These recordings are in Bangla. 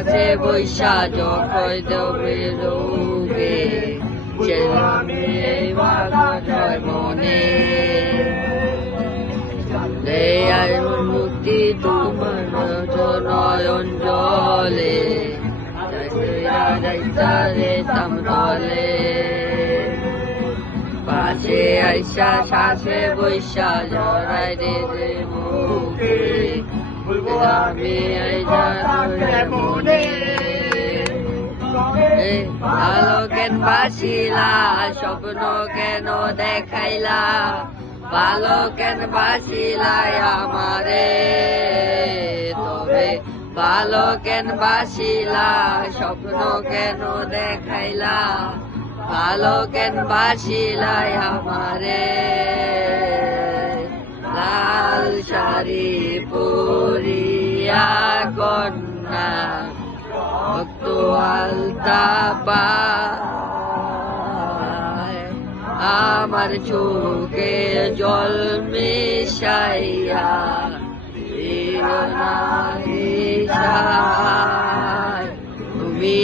সাথে বৈশা যখন দেবে রোগে চেলামি বাধায় মনে আর মুক্তি তোমার নয়ন জলে তামতলে পাশে আইসা সাথে বৈশা জড়াই দে মুখে আমি মনে ভালো কেন বাসিলা স্বপ্ন কেন দেখাইলা ভালো কেন বাসিলাই আমারে তবে ভালো কেন বাসিলা স্বপ্ন কেন দেখাইলা ভালো কেন বাসিলাই আমারে লাল শাড়ি পরিয়া কন্যা ভক্ত আলতা পায় আমার চোখে জল মিশাইয়া তুমি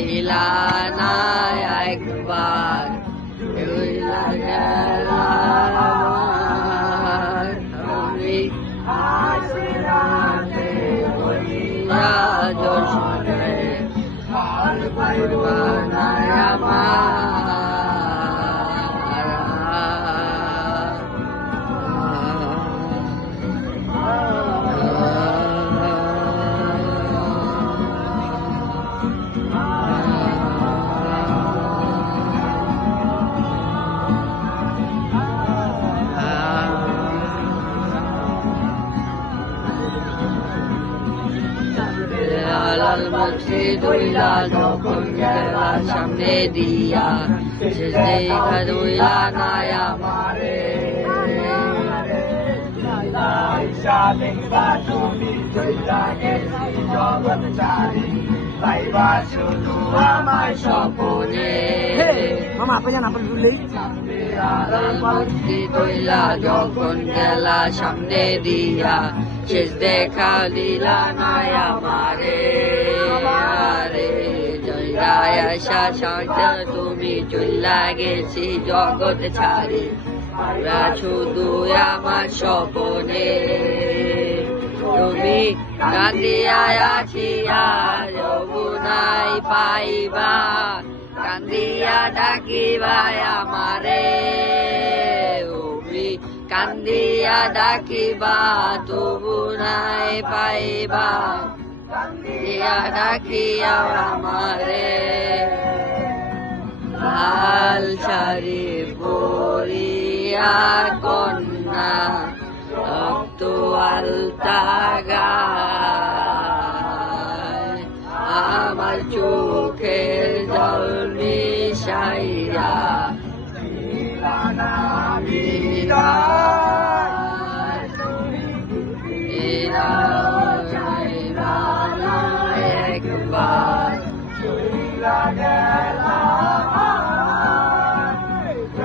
রইলা না একবার দইলা যখন গেলা সামনে দিয়া দেখা দইলা নাই আমারে শুধু আমার স্বপনে দইলা যখন গেলা সামনে দিয়া শেষ দেখা দিলা নাই আমারে আশা শান্ত তুমি চইলা গেছি জগৎ ছাড়ি শুধু আমার স্বপনে তুমি কান্দিয়া আছি আর যমুনাই পাইবা কান্দিয়া ডাকিবা আমারে তুমি কান্দিয়া ডাকিবা তবু নাই পাইবা কান্দিয়া ডাকিয়া আমারে লাল শাড়ি পরিয়া কন্যা রক্ত আলতা গায় আমার চোখের জল মিশাইয়া একবার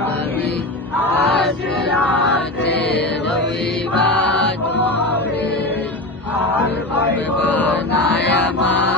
আমি আজ রাতে রইবা তোমারে আর পাইবা না আমার